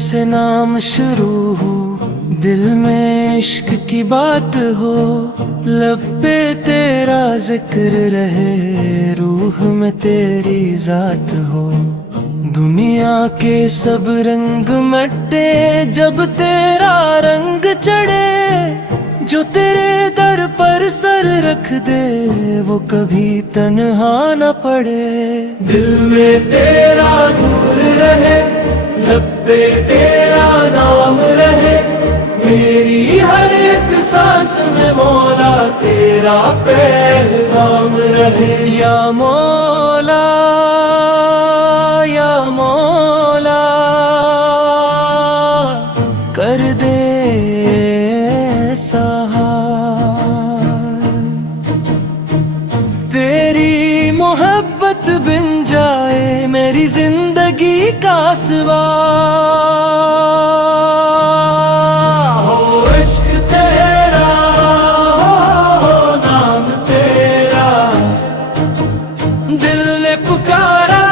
से नाम शुरू हो, दिल में इश्क की बात हो, लब पे तेरा जिक्र रहे, रूह में तेरी जात हो। दुनिया के सब रंग मटे जब तेरा रंग चढ़े, जो तेरे दर पर सर रख दे वो कभी तन्हा न पड़े। दिल में तेरा नूर रहे, लब पे तेरा नाम रहे, मेरी हर एक सांस में मौला तेरा पैगाम रहे। या मौला या मौला कर दे सहार, तेरी मोहब्बत बिन जाए मेरी जिंदगी का सवार। हो इश्क तेरा, हो नाम तेरा, दिल ने पुकारा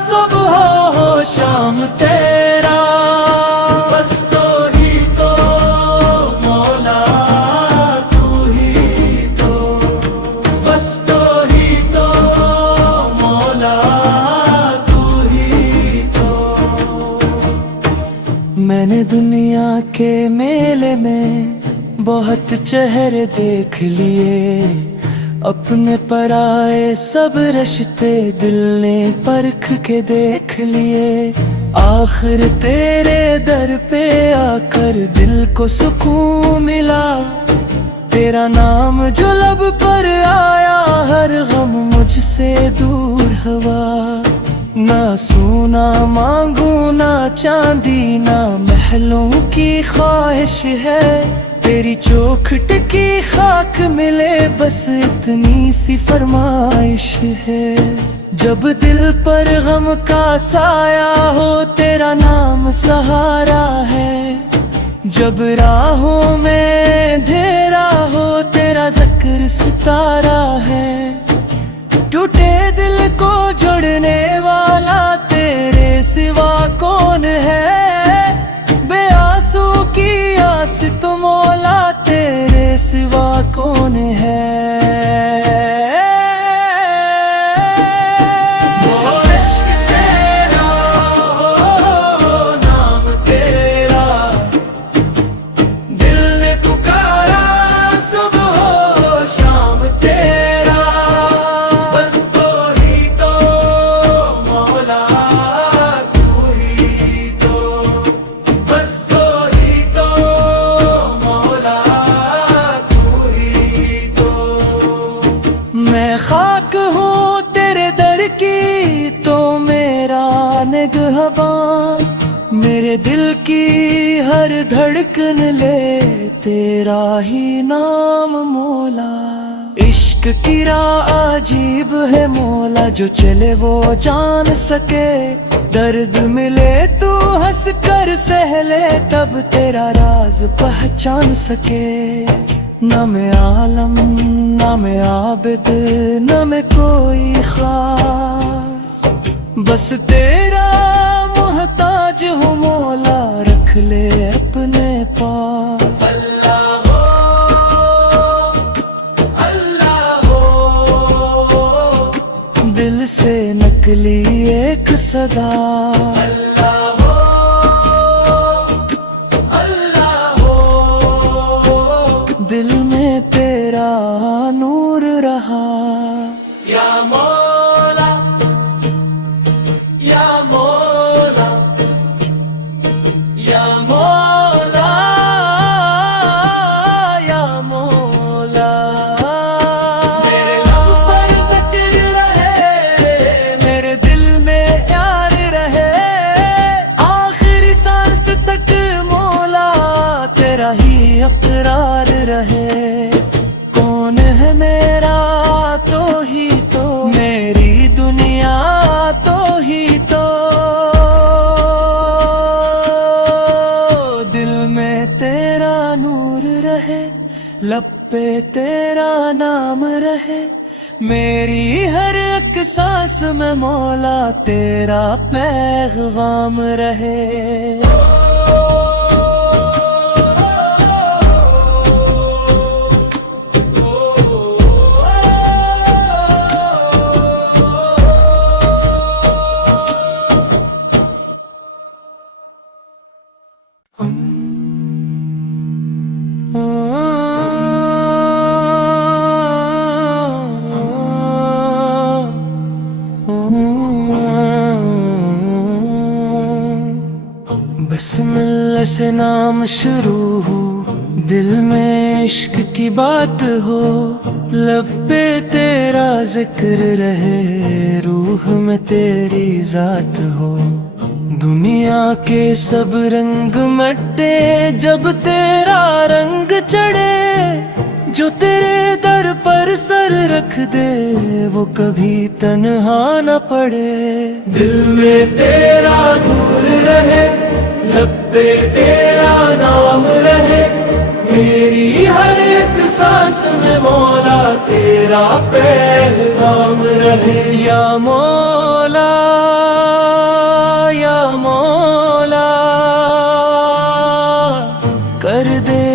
सुबह हो शाम तेरा। बस तो ही तो मौला तू ही तो, बस तो ही तो मौला तू ही तो। मैंने दुनिया के मेले में बहुत चेहरे देख लिए, अपने पराए सब रिश्ते दिल ने परख के देख लिए। आखिर तेरे दर पे आकर दिल को सुकून मिला, तेरा नाम जो लब पर आया हर गम मुझसे दूर हुआ। ना सोना मांगू ना चांदी ना महलों की ख्वाहिश है, तेरी चौखट की खाक मिले बस इतनी सी फरमाइश है। जब दिल पर गम का साया हो तेरा नाम सहारा है, जब राहों में अंधेरा हो तेरा जिक्र सितारा है। टूटे दिल को जोड़ने वाला तेरे सिवा कौन है, बेआसू की आस तो मौला तेरे सिवा कौन है। मैं खाक हूँ तेरे दर की तो मेरा निगहबान, मेरे दिल की हर धड़कन ले तेरा ही नाम मौला। इश्क की राह अजीब है मौला, जो चले वो जान सके। दर्द मिले तू हंस कर सहले तब तेरा राज पहचान सके। न मैं आलम न मैं आबिद न मैं कोई खास, बस तेरा मोहताज हूँ मौला रख ले अपने पास। अल्लाह हो दिल से नकली एक सदा। दिल में तेरा नूर रहा। या मौला या मौला या मौला या मौला, मेरे लब पर जिक्र रहे, मेरे दिल में यार रहे, आखिरी सांस तक मौला तेरा ही इकरार रहे। कौन है मेरा तो ही तो, मेरी दुनिया तो ही तो। दिल में तेरा नूर रहे, लब पे तेरा नाम रहे, मेरी हर एक सांस में मौला तेरा पैगाम रहे। बिस्मिल्लाह से नाम शुरू हो, दिल में इश्क की बात हो, लब पे तेरा जिक्र रहे, रूह में तेरी जात हो। दुनिया के सब रंग मटे जब तेरा रंग चढ़े, जो तेरे दर पर सर रख दे वो कभी तन्हा न पड़े। दिल में तेरा नूर रहे, लब पे तेरा नाम रहे, मेरी हर एक सांस में मौला तेरा पैगाम रहे। या मौला या मौला कर दे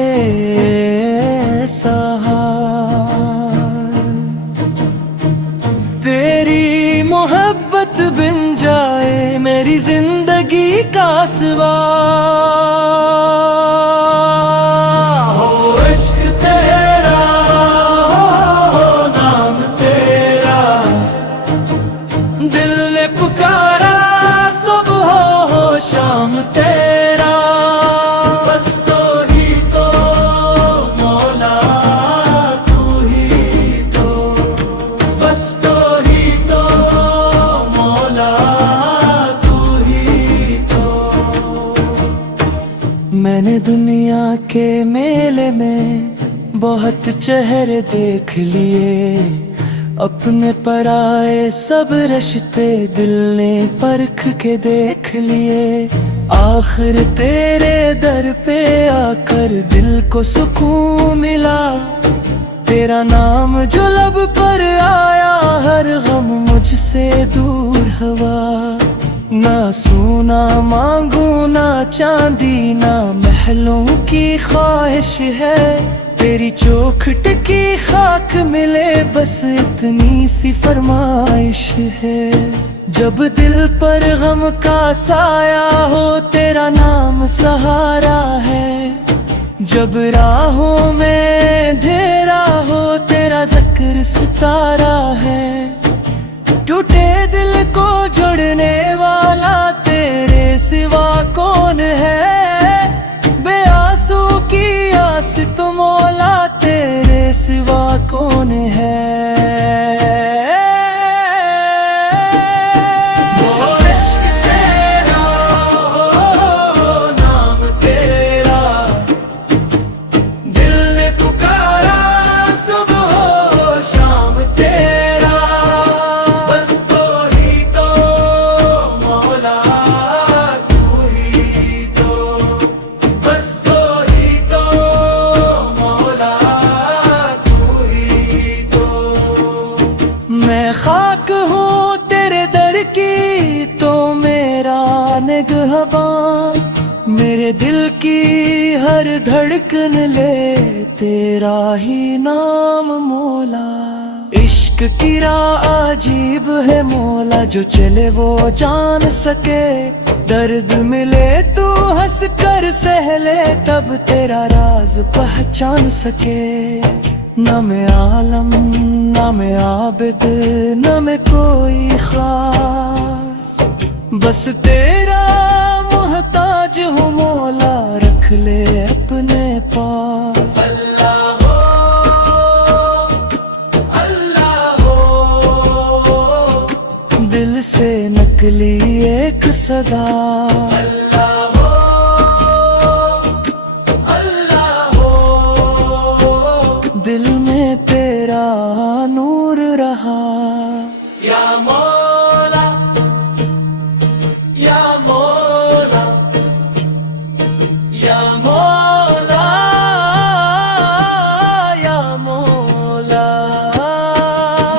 सहार, तेरी मोहब्बत बिन जाए मेरी जिंदगी का सवार। शाम तेरा बस तो ही तो मौला, तू ही तो, बस तो ही तो मौला, तू ही तो। मैंने दुनिया के मेले में बहुत चेहरे देख लिए, अपने पराए सब रिश्ते दिल ने परख के देख लिए। आखिर तेरे दर पे आकर दिल को सुकून मिला, तेरा नाम जो लब पर आया हर गम मुझसे दूर हवा। ना सोना मांगू ना चांदी ना महलों की ख्वाहिश है, तेरी चौखट की खाक मिले बस इतनी सी फरमाइश है। जब दिल पर गम का साया हो तेरा नाम सहारा है, जब राहों में अंधेरा हो तेरा जिक्र सितारा है। टूटे दिल को जोड़ने वाला तेरे सिवा कौन है, बेआसू की आस तो मौला तेरे सिवा कौन है। मैं खाक हूँ तेरे दर की तो मेरा निगहबान, मेरे दिल की हर धड़कन ले तेरा ही नाम मौला। इश्क की राह अजीब है मौला, जो चले वो जान सके, दर्द मिले तू हंस कर सहले तब तेरा राज पहचान सके। न मैं आलम न मैं आबिद न मैं कोई खास, बस तेरा मोहताज हूँ मौला, रख ले अपने पास। अल्लाह हो दिल से नकली एक सदा, दिल में तेरा नूर रहा। या मौला या मौला या मौला या मौला,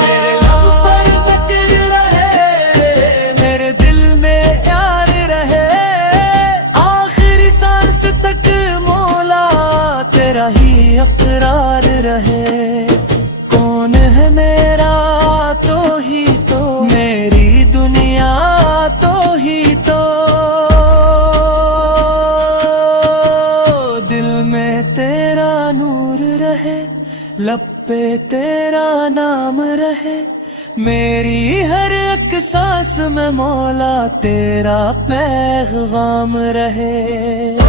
मेरे लब पर जिक्र रहे, मेरे दिल में यार रहे, आखिरी सांस तक मौला तेरा ही इकरार रहे। कौन है मेरा तो ही तो, मेरी दुनिया तो ही तो, दिल में तेरा नूर रहे, लब पे तेरा नाम रहे, मेरी हर एक सांस में मौला तेरा पैगाम रहे।